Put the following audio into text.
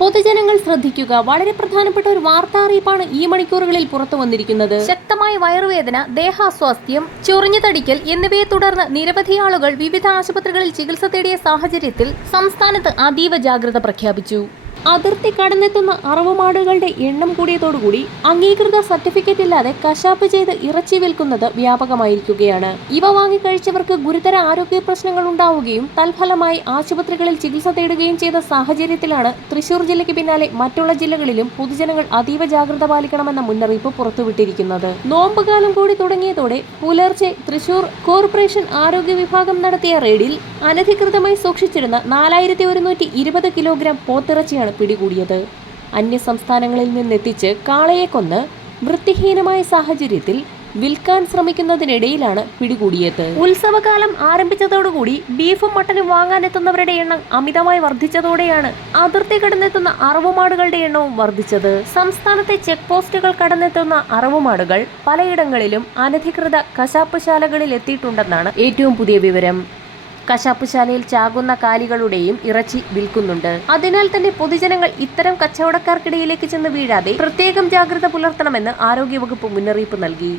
പൊതുജനങ്ങൾ ശ്രദ്ധിക്കുക, വളരെ പ്രധാനപ്പെട്ട ഒരു വാർത്താ അറിയിപ്പാണ് ഈ മണിക്കൂറുകളിൽ പുറത്തു വന്നിരിക്കുന്നത്. ശക്തമായ വയറുവേദന, ദേഹാസ്വാസ്ഥ്യം, ചൊറിഞ്ഞു തടിക്കൽ എന്നിവയെ തുടർന്ന് നിരവധി ആളുകൾ വിവിധ ആശുപത്രികളിൽ ചികിത്സ തേടിയ സാഹചര്യത്തിൽ സംസ്ഥാനത്ത് അതീവ ജാഗ്രത പ്രഖ്യാപിച്ചു. അതിർത്തി കടന്നെത്തുന്ന അറവുമാടുകളുടെ എണ്ണം കൂടിയതോടുകൂടി അംഗീകൃത സർട്ടിഫിക്കറ്റ് ഇല്ലാതെ കശാപ്പ് ചെയ്ത് ഇറച്ചി വിൽക്കുന്നത് വ്യാപകമായിരിക്കുകയാണ്. ഇവ വാങ്ങിക്കഴിച്ചവർക്ക് ഗുരുതര ആരോഗ്യ പ്രശ്നങ്ങൾ ഉണ്ടാവുകയും തൽഫലമായി ആശുപത്രികളിൽ ചികിത്സ തേടുകയും ചെയ്ത സാഹചര്യത്തിലാണ് തൃശൂർ ജില്ലയ്ക്ക് പിന്നാലെ മറ്റുള്ള ജില്ലകളിലും പൊതുജനങ്ങൾ അതീവ ജാഗ്രത പാലിക്കണമെന്ന മുന്നറിയിപ്പ് പുറത്തുവിട്ടിരിക്കുന്നത്. നോമ്പുകാലം കൂടി തുടങ്ങിയതോടെ പുലർച്ചെ തൃശൂർ കോർപ്പറേഷൻ ആരോഗ്യ വിഭാഗം നടത്തിയ റെയ്ഡിൽ അനധികൃതമായി സൂക്ഷിച്ചിരുന്ന 4120 കിലോഗ്രാം പോത്തിറച്ചിയാണ് പിടികൂടിയത്. അന്യ സംസ്ഥാനങ്ങളിൽ നിന്നെത്തിച്ച് കാളയെ കൊന്ന് വൃത്തിഹീനമായ സാഹചര്യത്തിൽ വിൽക്കാൻ ശ്രമിക്കുന്നതിനിടയിലാണ് പിടികൂടിയത്. ഉത്സവകാലം ആരംഭിച്ചതോടുകൂടി ബീഫും മട്ടനും വാങ്ങാനെത്തുന്നവരുടെ എണ്ണം അമിതമായി വർദ്ധിച്ചതോടെയാണ് അതിർത്തി കടന്നെത്തുന്ന അറവുമാടുകളുടെ എണ്ണവും വർദ്ധിച്ചത്. സംസ്ഥാനത്തെ ചെക്ക് പോസ്റ്റുകൾ കടന്നെത്തുന്ന അറവുമാടുകൾ പലയിടങ്ങളിലും അനധികൃത കശാപ്പ് ശാലകളിൽ എത്തിയിട്ടുണ്ടെന്നാണ് ഏറ്റവും പുതിയ വിവരം. കശാപ്പുശാലയിൽ ചാകുന്ന കാലികളുടെയും ഇറച്ചി വിൽക്കുന്നുണ്ട്. അതിനാൽ തന്നെ പൊതുജനങ്ങൾ ഇത്തരം കച്ചവടക്കാർക്കിടയിലേക്ക് ചെന്ന് വീഴാതെ പ്രത്യേകം ജാഗ്രത പുലർത്തണമെന്ന് ആരോഗ്യവകുപ്പ് മുന്നറിയിപ്പ് നൽകി.